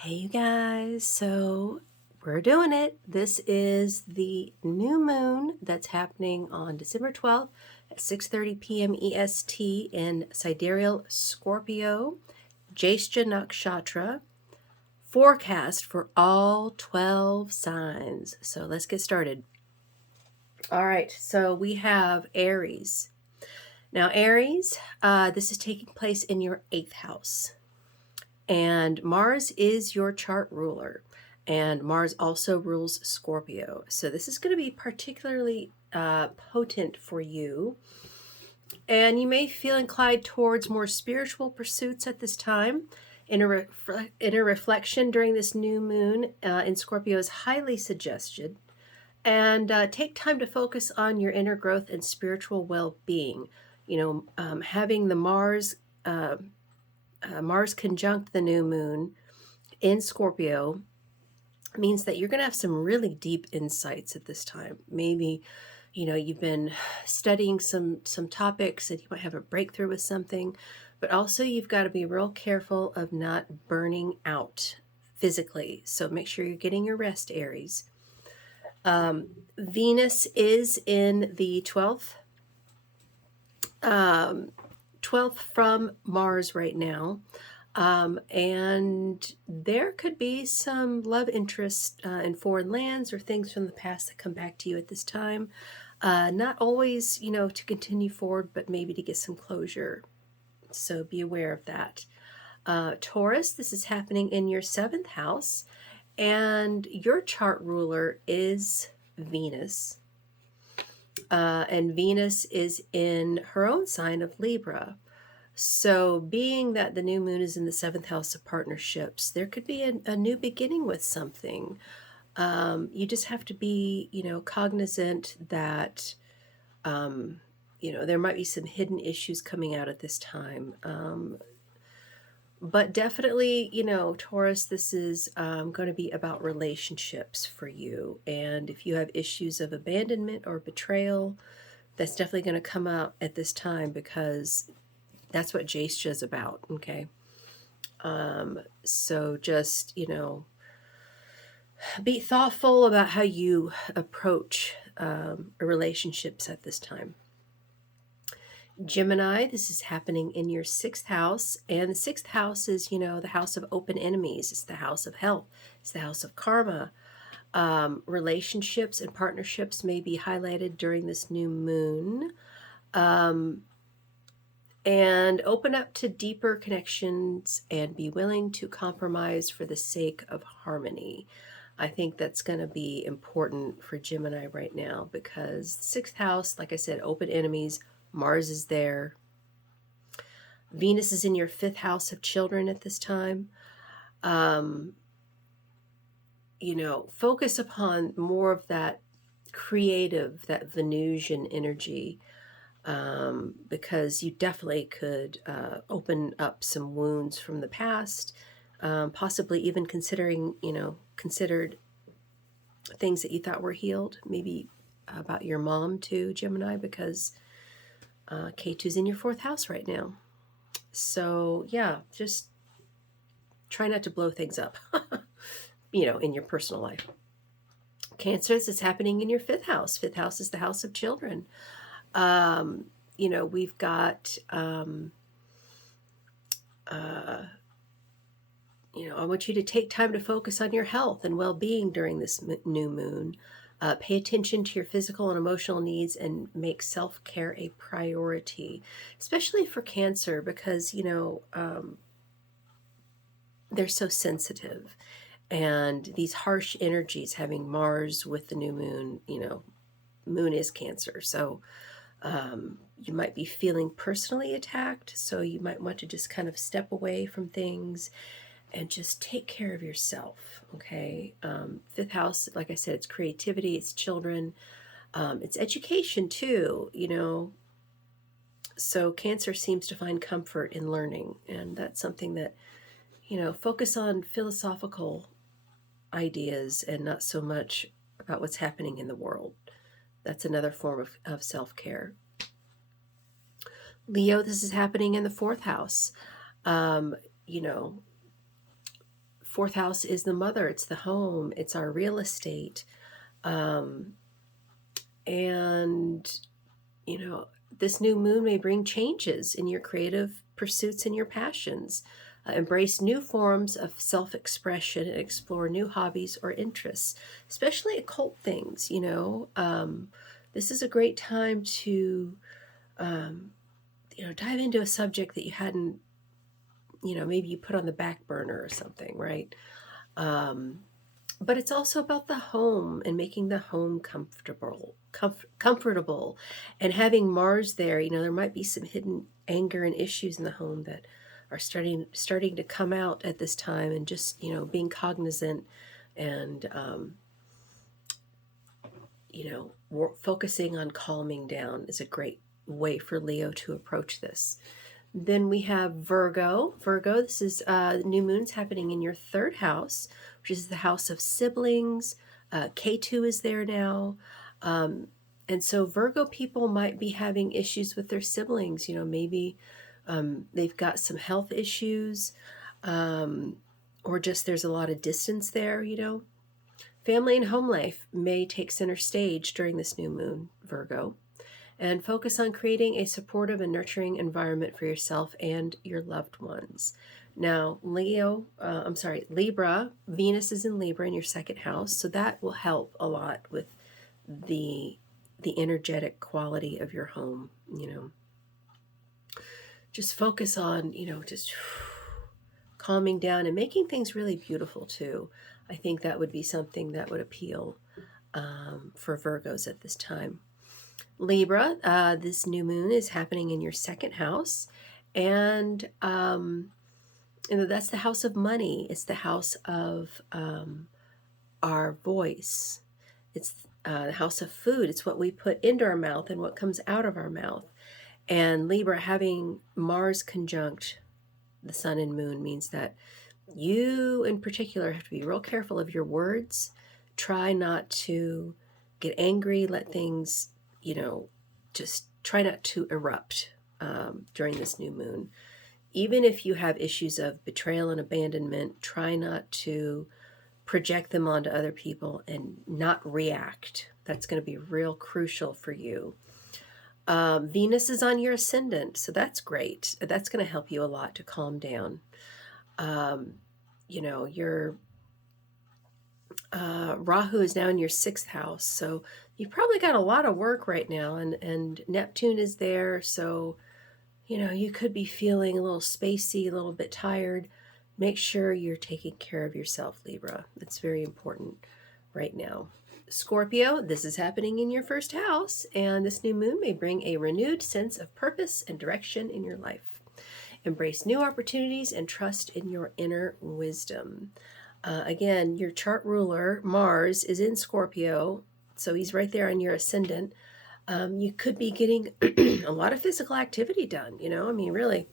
Hey, you guys. So we're doing it. This is the new moon that's happening on December 12th at 6:30 p.m. EST in Sidereal Scorpio, Jyeshta Nakshatra. Forecast for all 12 signs. So let's get started. All right. So we have Aries. Now, Aries, this is taking place in your 8th house. And Mars is your chart ruler, and Mars also rules Scorpio. So this is going to be particularly potent for you. And you may feel inclined towards more spiritual pursuits at this time. Inner reflection during this new moon in Scorpio is highly suggested. And take time to focus on your inner growth and spiritual well-being. Having the Mars conjunct the new moon in Scorpio means that you're going to have some really deep insights at this time. Maybe, you've been studying some topics and you might have a breakthrough with something, but also you've got to be real careful of not burning out physically. So make sure you're getting your rest, Aries. Venus is in the 12th from Mars right now. And there could be some love interest in foreign lands or things from the past that come back to you at this time. Not always, to continue forward, but maybe to get some closure. So be aware of that. Taurus, this is happening in your 7th house, and your chart ruler is Venus. And Venus is in her own sign of Libra. So, being that the new moon is in the 7th house of partnerships, there could be a new beginning with something. You just have to be, cognizant that, there might be some hidden issues coming out at this time. But definitely, Taurus, this is going to be about relationships for you. And if you have issues of abandonment or betrayal, that's definitely going to come out at this time because that's what Jyeshta is about, okay? So just, be thoughtful about how you approach relationships at this time. Gemini, this is happening in your 6th house, and the 6th house is, the house of open enemies. It's the house of health. It's the house of karma. Relationships and partnerships may be highlighted during this new moon. And open up to deeper connections and be willing to compromise for the sake of harmony. I think that's going to be important for Gemini right now because 6th house, like I said, open enemies. Mars is there. Venus is in your 5th house of children at this time. Focus upon more of that creative, that Venusian energy. Because you definitely could open up some wounds from the past, possibly even considered things that you thought were healed, maybe about your mom too, Gemini, because K2's in your 4th house right now. So yeah, just try not to blow things up, in your personal life. Cancer, this is happening in your 5th house. 5th house is the house of children. We've got, I want you to take time to focus on your health and well-being during this new moon. Pay attention to your physical and emotional needs and make self-care a priority, especially for Cancer because, they're so sensitive. And these harsh energies, having Mars with the new moon, moon is Cancer. So you might be feeling personally attacked. So you might want to just kind of step away from things and just take care of yourself, okay? 5th house, like I said, it's creativity, it's children, it's education too, So Cancer seems to find comfort in learning, and that's something that, focus on philosophical ideas and not so much about what's happening in the world. That's another form of self-care. Leo, this is happening in the 4th house. fourth house is the mother. It's the home. It's our real estate. And, you know, this new moon may bring changes in your creative pursuits and your passions. Embrace new forms of self-expression and explore new hobbies or interests, especially occult things, you know. This is a great time to, dive into a subject that you hadn't, maybe you put on the back burner or something, right? But it's also about the home and making the home comfortable, and having Mars there. You know, there might be some hidden anger and issues in the home that are starting to come out at this time, and just, being cognizant and, focusing on calming down is a great way for Leo to approach this. Then we have Virgo. Virgo, this is new moon's happening in your third house, which is the house of siblings. K2 is there now. And so Virgo people might be having issues with their siblings. You know, maybe they've got some health issues, or just there's a lot of distance there, you know. Family and home life may take center stage during this new moon, Virgo. And focus on creating a supportive and nurturing environment for yourself and your loved ones. Now, Libra, Venus is in Libra in your second house, so that will help a lot with the energetic quality of your home, you know. Just focus on, just calming down and making things really beautiful too. I think that would be something that would appeal for Virgos at this time. Libra, this new moon is happening in your second house, and that's the house of money. It's the house of our voice. It's the house of food. It's what we put into our mouth and what comes out of our mouth. And Libra, having Mars conjunct the sun and moon, means that you in particular have to be real careful of your words. Try not to get angry, let things, just try not to erupt during this new moon. Even if you have issues of betrayal and abandonment, try not to project them onto other people and not react. That's going to be real crucial for you. Venus is on your ascendant, so that's great. That's going to help you a lot to calm down. Your Rahu is now in your sixth house, so you've probably got a lot of work right now, and Neptune is there, so you could be feeling a little spacey, a little bit tired. Make sure you're taking care of yourself, Libra. That's very important right now. Scorpio, this is happening in your first house, and this new moon may bring a renewed sense of purpose and direction in your life. Embrace new opportunities and trust in your inner wisdom. Again, your chart ruler, Mars, is in Scorpio, so he's right there on your ascendant. You could be getting a lot of physical activity done, really.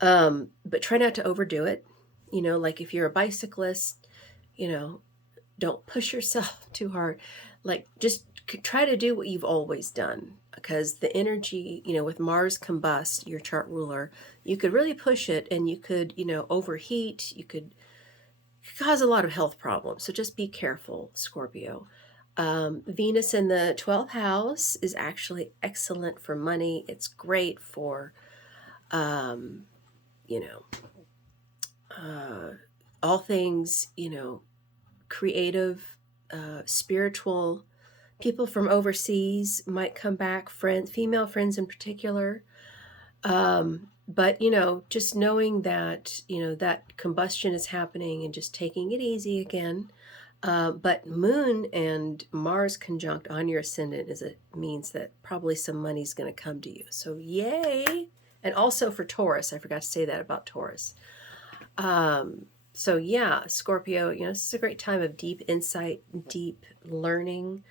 But try not to overdo it. Like if you're a bicyclist, don't push yourself too hard. Like, just try to do what you've always done, because the energy, with Mars combust, your chart ruler, you could really push it, and you could, overheat. You could cause a lot of health problems. So just be careful, Scorpio. Venus in the 12th house is actually excellent for money. It's great for, all things, creative, spiritual. People from overseas might come back, female friends in particular. But, just knowing that, that combustion is happening and just taking it easy again. But Moon and Mars conjunct on your ascendant means that probably some money's going to come to you. So yay! And also for Taurus, I forgot to say that about Taurus. So yeah, Scorpio, this is a great time of deep insight, deep learning.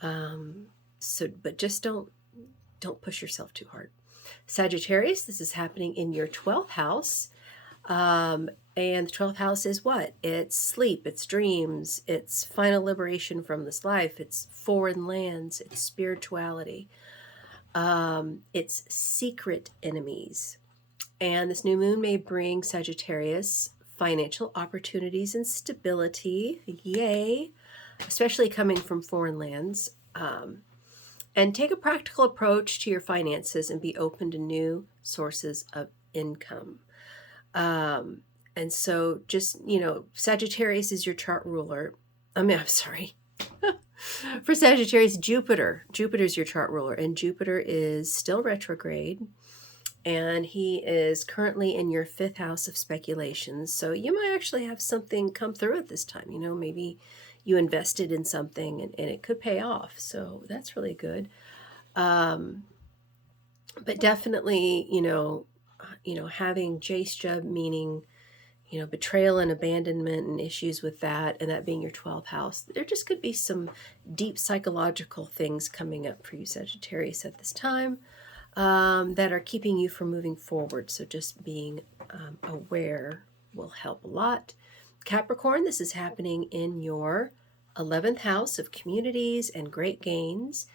But just don't push yourself too hard. Sagittarius, this is happening in your 12th house. And the 12th house is what? It's sleep, it's dreams, it's final liberation from this life, it's foreign lands, it's spirituality, it's secret enemies. And this new moon may bring Sagittarius financial opportunities and stability. Yay! Especially coming from foreign lands. And take a practical approach to your finances and be open to new sources of income. And so just, Sagittarius is your chart ruler. I'm sorry. For Sagittarius, Jupiter's your chart ruler, and Jupiter is still retrograde, and he is currently in your 5th house of speculations. So you might actually have something come through at this time. Maybe you invested in something and it could pay off. So that's really good. But definitely, having Jyeshta, meaning, betrayal and abandonment and issues with that, and that being your 12th house, there just could be some deep psychological things coming up for you, Sagittarius, at this time that are keeping you from moving forward. So just being aware will help a lot. Capricorn, this is happening in your 11th house of communities and great gains.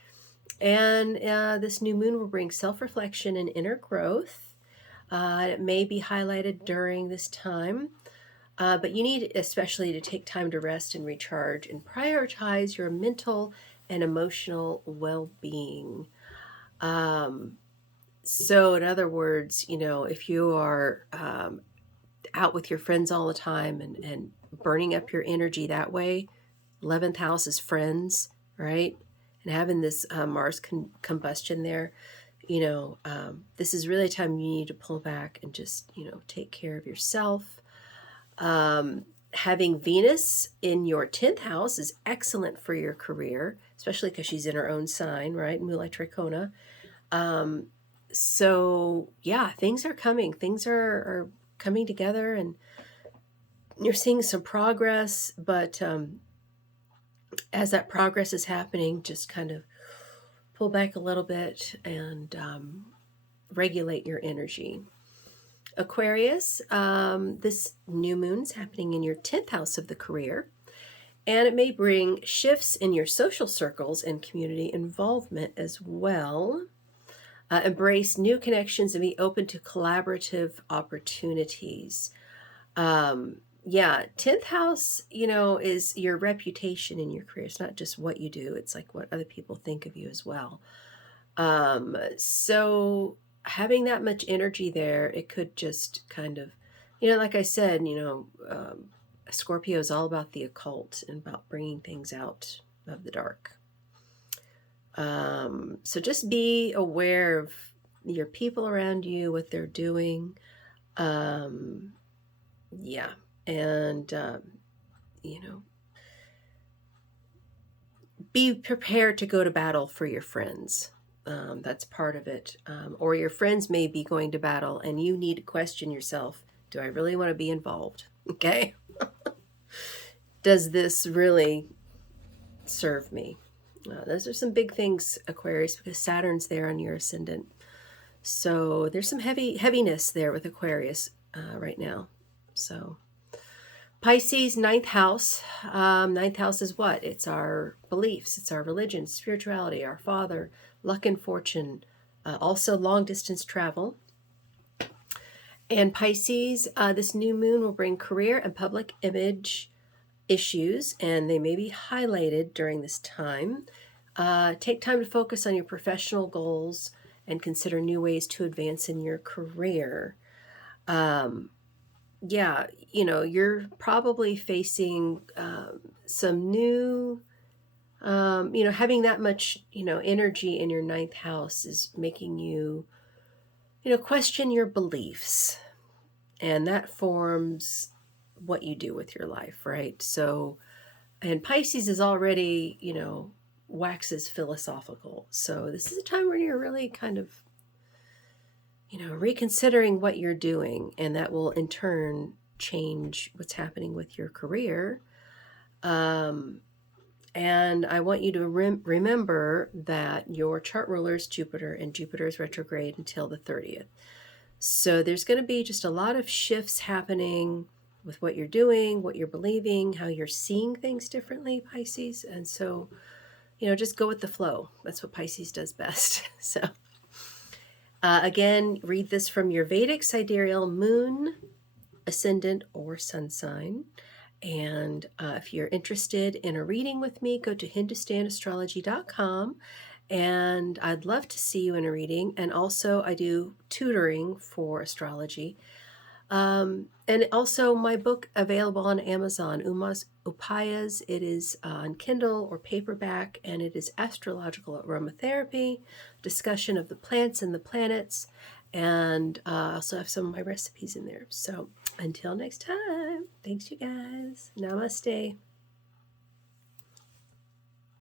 And this new moon will bring self-reflection and inner growth. It may be highlighted during this time, but you need especially to take time to rest and recharge and prioritize your mental and emotional well-being. So in other words, if you are out with your friends all the time and burning up your energy that way, 11th house is friends, right? And having this Mars combustion there, this is really a time you need to pull back and just, take care of yourself. Having Venus in your 10th house is excellent for your career, especially because she's in her own sign, right? Mula Tricona. So yeah, things are coming. Things are coming together, and you're seeing some progress. But as that progress is happening, just kind of pull back a little bit and regulate your energy. Aquarius, this new moon is happening in your 10th house of the career, and it may bring shifts in your social circles and community involvement as well. Embrace new connections and be open to collaborative opportunities. 10th house, is your reputation in your career. It's not just what you do, it's like what other people think of you as well. So having that much energy there, it could just kind of, like I said, Scorpio is all about the occult and about bringing things out of the dark. So just be aware of your people around you, what they're doing. And, be prepared to go to battle for your friends. That's part of it. Or your friends may be going to battle and you need to question yourself. Do I really want to be involved? Okay. Does this really serve me? Those are some big things, Aquarius, because Saturn's there on your ascendant. So there's some heaviness there with Aquarius right now. So Pisces, 9th house. 9th house is what? It's our beliefs. It's our religion, spirituality, our father, luck and fortune. Also long distance travel. And Pisces, this new moon will bring career and public image issues, and they may be highlighted during this time. Take time to focus on your professional goals and consider new ways to advance in your career. You're probably facing some new, having that much, energy in your 9th house is making you, question your beliefs, and that forms what you do with your life, right? So, and Pisces is already, waxes philosophical. So this is a time where you're really kind of, reconsidering what you're doing, and that will in turn change what's happening with your career. And I want you to remember that your chart ruler is Jupiter, and Jupiter is retrograde until the 30th. So there's going to be just a lot of shifts happening with what you're doing, what you're believing, how you're seeing things differently, Pisces. And so, just go with the flow. That's what Pisces does best. So, again, read this from your Vedic sidereal moon ascendant, or sun sign. And if you're interested in a reading with me, go to hindustanastrology.com, and I'd love to see you in a reading. And also, I do tutoring for astrology. And also, my book available on Amazon, Uma's Upayas. It is on Kindle or paperback, and it is astrological aromatherapy, discussion of the plants and the planets, and I also have some of my recipes in there. So until next time, thanks, you guys. Namaste.